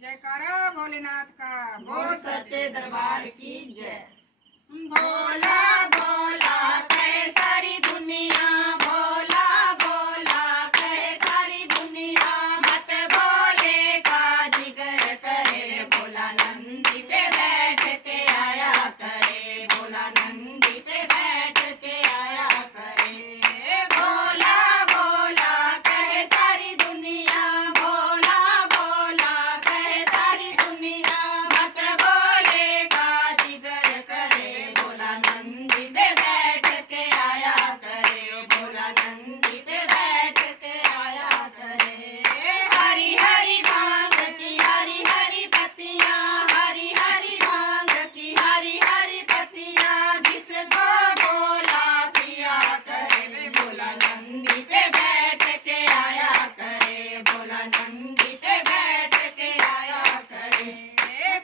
जयकारा भोलेनाथ का। बोल सच्चे दरबार की जय। भोला भोला कहे सारी दुनिया, भोला भोला कहे सारी दुनिया, मत भोले का जिक्र करे, भोला नंदी पे बैठ के आया करे, भोला नंदी पे बैठ के आया करे। भोला भोला कहे सारी दुनिया, भोला भोला कहे सारी दुनिया, मत भोले का जिक्र करे, भोला नंदी पे बैठ के आया करे, भोला नंदी पे बैठ के आया करे। हरी हरी भांग की हरी हरी पत्तियां, हरी हरी भांग की हरी हरी पत्तियां, जिसको भोला पिया करे, भोला नंदी पे बैठ के आया करे, भोला नंदी पे बैठ के आया करे।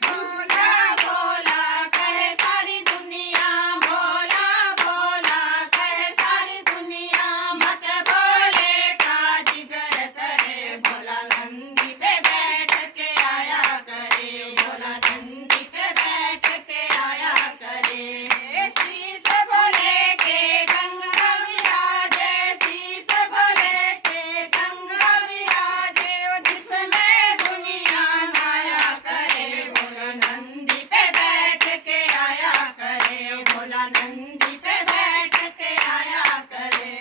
भोला भोला कहे सारी दुनिया, भोला भोला कहे सारी दुनिया, मत भोले का जिक्र करे, भोला नंदी पे बैठ के आया करे, भोला नंदी पे बैठ के आया करे। शीश भोले के गंगा विराजे, शीश भोले के गंगा विराजे, जिसमें दुनिया नाया करे, भोला नंदी पे बैठ के आया करे, भोला नंदी पे बैठ के आया करे।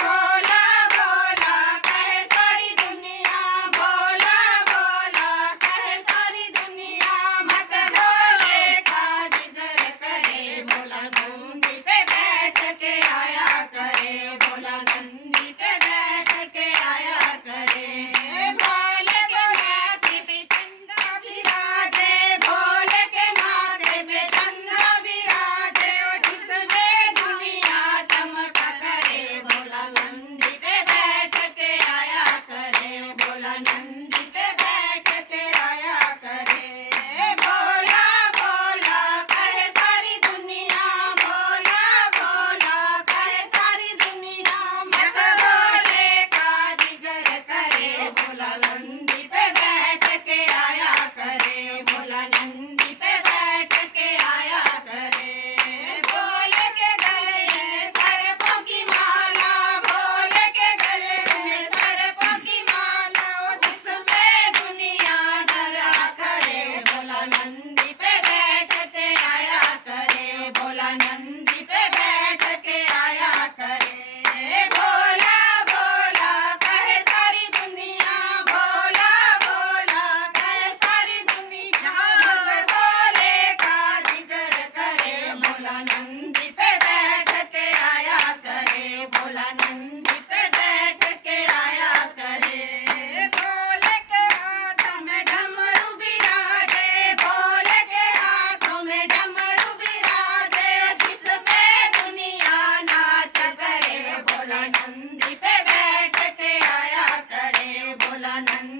भोला भोला कहे सारी दुनिया, भोला भोला कहे सारी दुनिया, मत भोले का जिक्र करे, भोला नंदी पे बैठ के आया करे, भोला नंदी पे बैठ के आया करे। भोले के माथे पे चंदा विराजे, भोले के माथे पे चंदा विराजे, जिसमें दुनिया चमक करे, भोला नंदी पे बैठ के आया करे, भोला नंदी पे बैठ के आया करे। भोला भोला कहे सारी दुनिया, भोला भोला कहे सारी दुनिया, मत भोले का जिक्र करे, भोला नंदी पे बैठ के आया करे, भोला नंदी पे बैठ के आया करे। भोले के गले में सर्पों की माला, भोले के गले में सर्पों की माला, जिससे दुनिया डरा करे, भोला नंदी पे बैठ के आया करे, भोला नंदी पे बैठ के आया करे। भोला भोला कहे सारी दुनिया, भोला भोला कहे सारी दुनिया, मत भोले का जिक्र करे, भोला नंदी पे बैठ के आया करे, भोला नंदी पे बैठ के आया करे। भोले के हाथों में डमरू विराजे, भोले के हाथों में डमरू विराजे, जिसमें दुनिया नाच करे, भोला नंदी पे बैठ के आया करे, भोला नंदी